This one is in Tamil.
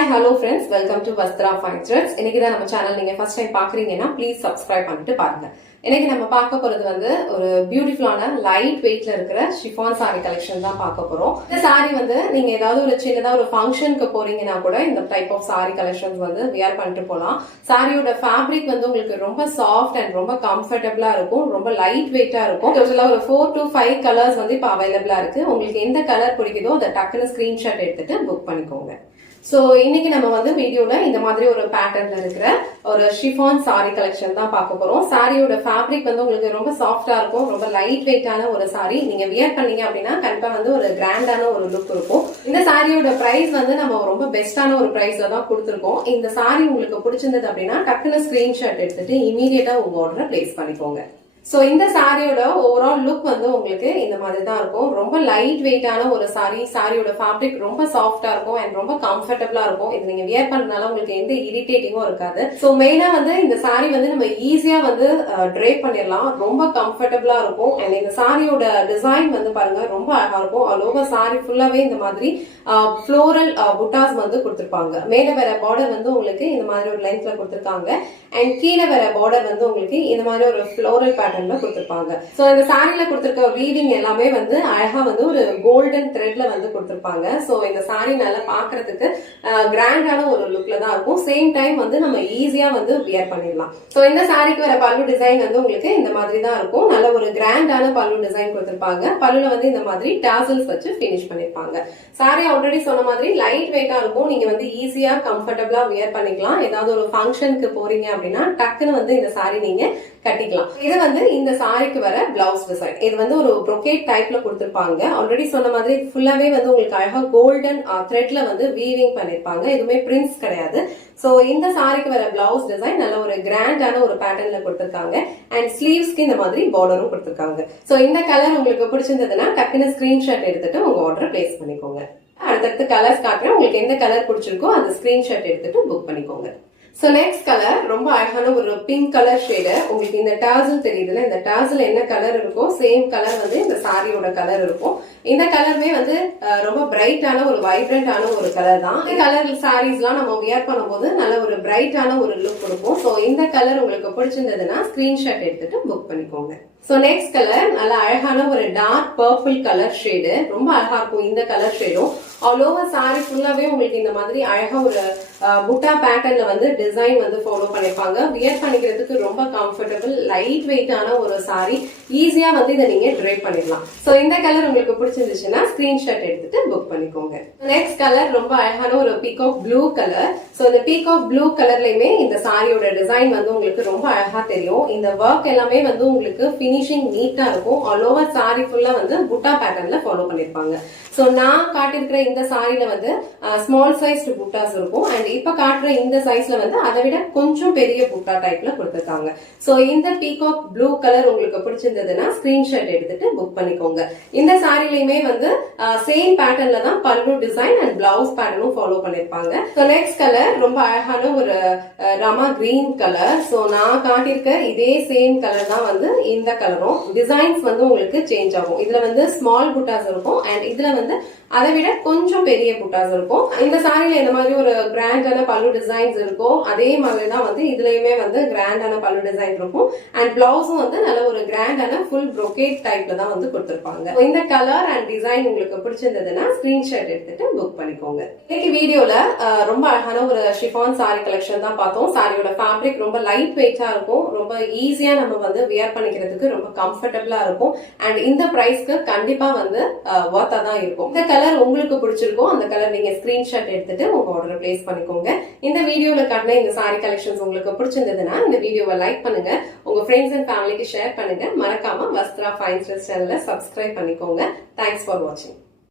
Hi, hello friends. Welcome to Vastra Fine Threads. இன்னைக்கு தான் நம்ம சேனல் நீங்க ஃபர்ஸ்ட் டைம் பாக்குறீங்கன்னா ப்ளீஸ் சப்ஸ்கிரைப் பண்ணிட்டு பாருங்க. இன்னைக்கு நம்ம பார்க்க போறது வந்து ஒரு பியூட்டிஃபுல்லான லைட் வெயிட்ல இருக்கிற ஷிஃபான் சாரி கலெக்ஷன் தான் பார்க்க போறோம். இந்த சாரி வந்து நீங்க ஏதாவது ஒரு சின்னதா ஒரு ஃபங்க்ஷனுக்கு போறீங்கன்னா கூட இந்த டைப் ஆஃப் சாரி கலெக்ஷன்ஸ் வந்து வியர் பண்ணிட்டு போலாம். சாரியோட ஃபேப்ரிக் வந்து உங்களுக்கு ரொம்ப சாஃப்ட் அண்ட் ரொம்ப கம்ஃபர்டபுளா இருக்கும், ரொம்ப லைட் வெயிட்டா இருக்கும். டோட்டலா ஒரு 4 to 5 கலர்ஸ் வந்து இப்ப அவைலபிளா இருக்கு. உங்களுக்கு எந்த கலர் பிடிக்குதோ அதை டக்குன்னு ஸ்கிரீன்ஷாட் எடுத்துட்டு புக் பண்ணிக்கோங்க. சோ இன்னைக்கு நம்ம வந்து வீடியோல இந்த மாதிரி ஒரு பேட்டர்ன்ல இருக்கிற ஒரு ஷிஃபான் சாரி கலெக்ஷன் தான் பார்க்க போறோம். சாரியோட ஃபேப்ரிக் வந்து உங்களுக்கு ரொம்ப சாஃப்டா இருக்கும், ரொம்ப லைட் வெயிட்டான ஒரு சாரி. நீங்க வியர் பண்ணீங்க அப்படின்னா கண்டிப்பா வந்து ஒரு கிராண்டான ஒரு லுக் இருக்கும். இந்த சாரியோட பிரைஸ் வந்து நம்ம ரொம்ப பெஸ்டான ஒரு பிரைஸ்ல தான் கொடுத்துருக்கோம். இந்த சாரி உங்களுக்கு பிடிச்சிருந்தது அப்படின்னா டக்குன்னு ஸ்கிரீன்ஷாட் எடுத்துட்டு இமீடியட்டா உங்க ஆர்டரை பிளேஸ் பண்ணிக்கோங்க. சோ இந்த சாரியோட ஓவரால் லுக் வந்து உங்களுக்கு இந்த மாதிரி தான் இருக்கும். ரொம்ப லைட் வெயிட்டான ஒரு சாரி. சாரியோட ஃபேப்ரிக் ரொம்ப சாஃப்டா இருக்கும் அண்ட் ரொம்ப கம்ஃபர்டபுளா இருக்கும். இது நீங்க வியர் பண்ணனால உங்களுக்கு எந்த இரிட்டேட்டிங்கும் இருக்காது. சோ மெயினா வந்து இந்த சாரி வந்து நம்ம ஈஸியா வந்து ட்ரேப் பண்ணிடலாம், ரொம்ப கம்ஃபர்டபுளா இருக்கும். அண்ட் இந்த சாரியோட டிசைன் வந்து பாருங்க ரொம்ப அழகா இருக்கும். ஆல் ஓவர் சாரி ஃபுல்லாவே இந்த மாதிரி ஃப்ளோரல் புட்டாஸ் வந்து கொடுத்திருப்பாங்க. மேல வர பார்டர் வந்து உங்களுக்கு இந்த மாதிரி ஒரு லென்த்ல கொடுத்திருக்காங்க அண்ட் கீழே வர பார்டர் வந்து உங்களுக்கு இந்த மாதிரி ஒரு ஃப்ளோரல் பேட்டர்ன்ல கொடுத்திருப்பாங்க. சோ இந்த சாரில கொடுத்திருக்க வீவிங் எல்லாமே வந்து அழகா வந்து ஒரு கோல்டன் த்ரெட்ல வந்து கொடுத்திருப்பாங்க. சோ இந்த சாரி நல்லா பாக்குறதுக்கு கிராண்டான ஒரு லுக்ல தான் இருக்கும். சேம் டைம் வந்து நம்ம ஈஸியா வந்து வியர் பண்ணிடலாம். சோ இந்த சாரிக்கு வர பல்லு டிசைன் வந்து உங்களுக்கு இந்த மாதிரி தான் இருக்கும். நல்ல ஒரு கிராண்டான பல்லு டிசைன் கொடுத்திருப்பாங்க. பல்லுல வந்து இந்த மாதிரி டாசல்ஸ் வச்சு பினிஷ் பண்ணிருப்பாங்க. சாரி ஆல்ரெடி சொன்ன மாதிரி லைட் வெயிட்டா இருக்கும். நீங்க வந்து ஈஸியா கம்ஃபர்டபுளா வியர் பண்ணிக்கலாம். ஏதாவது ஒரு ஃபங்க்ஷனுக்கு போறீங்க அப்படின்னா டக்குன்னு வந்து இந்த சாரி நீங்க கட்டிக்கலாம். இது வந்து இந்த சாரிக்கு வர பிளவுஸ் டிசைன். இது வந்து ஒரு brocade டைப்ல கொடுத்திருப்பாங்க. ஆல்ரெடி சொன்ன மாதிரி ஃபுல்லாவே வந்து உங்களுக்கு அழகா கோல்டன் த்ரெட்ல வந்து வீவிங் பண்ணிருப்பாங்க. எதுவுமே பிரிண்ட்ஸ் கிடையாது. சோ இந்த சாரிக்கு வர பிளவுஸ் டிசைன் நல்ல ஒரு கிராண்டான ஒரு பேட்டர்ன்ல கொடுத்திருக்காங்க அண்ட் ஸ்லீவ்ஸ்க்கு இந்த மாதிரி பார்டரும் கொடுத்திருக்காங்க. சோ இந்த கலர் உங்களுக்கு பிடிச்சிருந்ததுன்னா டக்குன்னு ஸ்கிரீன்ஷாட் எடுத்துட்டு உங்க ஆர்டர் பிளேஸ் பண்ணிக்கோங்க. அடுத்தடுத்து கலர்ஸ் காட்டுறேன். உங்களுக்கு எந்த கலர் பிடிச்சிருக்கோ அந்த ஸ்கிரீன்ஷாட் எடுத்துட்டு புக் பண்ணிக்கோங்க. சோ நெக்ஸ்ட் கலர் ரொம்ப அழகான ஒரு பிங்க் கலர் ஷேடு. உங்களுக்கு இந்த டாசல் தெரியுதுல, இந்த டாசல் என்ன கலர் இருக்கோ சேம் கலர் வந்து இந்த சாரியோட கலர் இருக்கும். இந்த கலருமே வந்து ரொம்ப பிரைட்டான ஒரு வைப்ரண்டான ஒரு கலர் தான். இந்த கலர் சாரீஸ் எல்லாம் நம்ம வியர் பண்ணும்போது நல்ல ஒரு பிரைட்டான ஒரு லுக் கொடுக்கும். சோ இந்த கலர் உங்களுக்கு பிடிச்சிருந்ததுன்னா ஸ்கிரீன்ஷாட் எடுத்துட்டு புக் பண்ணிக்கோங்க. சோ நெக்ஸ்ட் கலர் நல்ல அழகான ஒரு டார்க் பர்பிள் கலர் ஷேடு. ரொம்ப அழகா இருக்கும் இந்த கலர் ஷேடும். ஆல் ஓவர் சாரி ஃபுல்லாவே உங்களுக்கு இந்த மாதிரி அழகா ஒரு புட்டா பேட்டர்ன்ல வந்து டிசைன் வந்து ஃபாலோ பண்ணிருப்பாங்க. வியர் பண்ணிக்கிறதுக்கு ரொம்ப கம்ஃபர்டபுள் லைட் வெயிட்டான ஒரு சாரி. ஈஸியா வந்து இதை நீங்க ட்ரேப் பண்ணிடலாம். சோ இந்த கலர் உங்களுக்கு பிடிச்சிருந்துச்சுன்னா ஸ்கிரீன்ஷாட் எடுத்துட்டு புக் பண்ணிக்கோங்க. நெக்ஸ்ட் கலர் ரொம்ப அழகான ஒரு பீகாக் ப்ளூ கலர். சோ இந்த பீகாக் ப்ளூ கலர்லயுமே இந்த சாரியோட டிசைன் வந்து உங்களுக்கு ரொம்ப அழகா தெரியும். இந்த ஒர்க் எல்லாமே வந்து உங்களுக்கு பினிஷிங் நீட்டா இருக்கும். ஆல் ஓவர் சாரி ஃபுல்லா வந்து புட்டா பேட்டர்ன்ல ஃபாலோ பண்ணிருப்பாங்க. சோ நான் காட்டிருக்கிற இந்த சாரில வந்து ஸ்மால் சைஸ் புட்டாஸ் இருக்கும் அண்ட் இப்ப காட்டுற இந்த சைஸ்ல வந்து அதை விட கொஞ்சம் பெரிய புட்டா டைப்ல கொடுத்திருக்காங்க. சோ இந்த பீகாக் ப்ளூ கலர் உங்களுக்கு பிடிச்சிருந்ததுன்னா ஸ்கிரீன்ஷாட் எடுத்துட்டு புக் பண்ணிக்கோங்க. இந்த சாரிலயுமே வந்து சேம் பேட்டர்ன்ல தான் பல்லு டிசைன் அண்ட் பிளவுஸ் பேட்டர்னும் ஃபாலோ பண்ணிருப்பாங்க. சோ நெக்ஸ்ட் கலர் ரொம்ப அழகான ஒரு ரமா கிரீன் கலர். சோ நான் காட்டிருக்க இதே சேம் கலர் தான் வந்து இந்த கலரும். டிசைன்ஸ் வந்து உங்களுக்கு சேஞ்ச் ஆகும். இதுல வந்து ஸ்மால் புட்டாஸ் இருக்கும் அண்ட் இதுல வந்து அதை விட கொஞ்சம் பெரிய புட்டாஸ் இருக்கும். இந்த சாரியில இந்த மாதிரி ஒரு கிராண்டான பல்லு டிசைன்ஸ் இருக்கும். அதே மாதிரிதான் வந்து இதுலயுமே வந்து கிராண்டான பல்லு டிசைன் இருக்கும் அண்ட் பிளவுஸும் வந்து நல்ல ஒரு கிராண்டான ஃபுல் brocade டைப்ல தான் வந்து கொடுத்திருப்பாங்க. இந்த கலர் அண்ட் டிசைன் உங்களுக்கு பிடிச்சிருந்ததுன்னா ஸ்கிரீன்ஷாட் எடுத்துட்டு புக் பண்ணிக்கோங்க. இன்னைக்கு வீடியோல ரொம்ப அழகான ஒரு ஷிஃபான் சாரி கலெக்ஷன் தான் பார்த்தோம். சாரியோட ஃபேப்ரிக் ரொம்ப லைட் வெயிட்டா இருக்கும். ரொம்ப ஈஸியா நம்ம வந்து வியர் பண்ணிக்கிறதுக்கு ரொம்ப கம்ஃபர்டபுளா இருக்கும் அண்ட் இந்த பிரைஸ்க்கு கண்டிப்பா வந்து வர்த்தா தான் இருக்கும். இந்த கலர் உங்களுக்கு பிடிச்சிருக்கோ அந்த கலர் நீங்க ஸ்கிரீன்ஷாட் எடுத்துட்டு உங்க ஆர்டர் பிளேஸ் பண்ணிக்கோங்க. இந்த வீடியோல காட்டின இந்த சாரி கலெக்ஷன்ஸ் உங்களுக்கு பிடிச்சிருந்ததுன்னா இந்த வீடியோவை லைக் பண்ணுங்க, உங்க ஃப்ரெண்ட்ஸ் அண்ட் ஃபேமிலிக்கு ஷேர் பண்ணுங்க. மறக்காம வஸ்த்ரா ஃபைன் த்ரெட்ஸ் சேனலை சப்ஸ்கிரைப் பண்ணிக்கோங்க. தேங்க்ஸ் ஃபார் வாட்சிங்.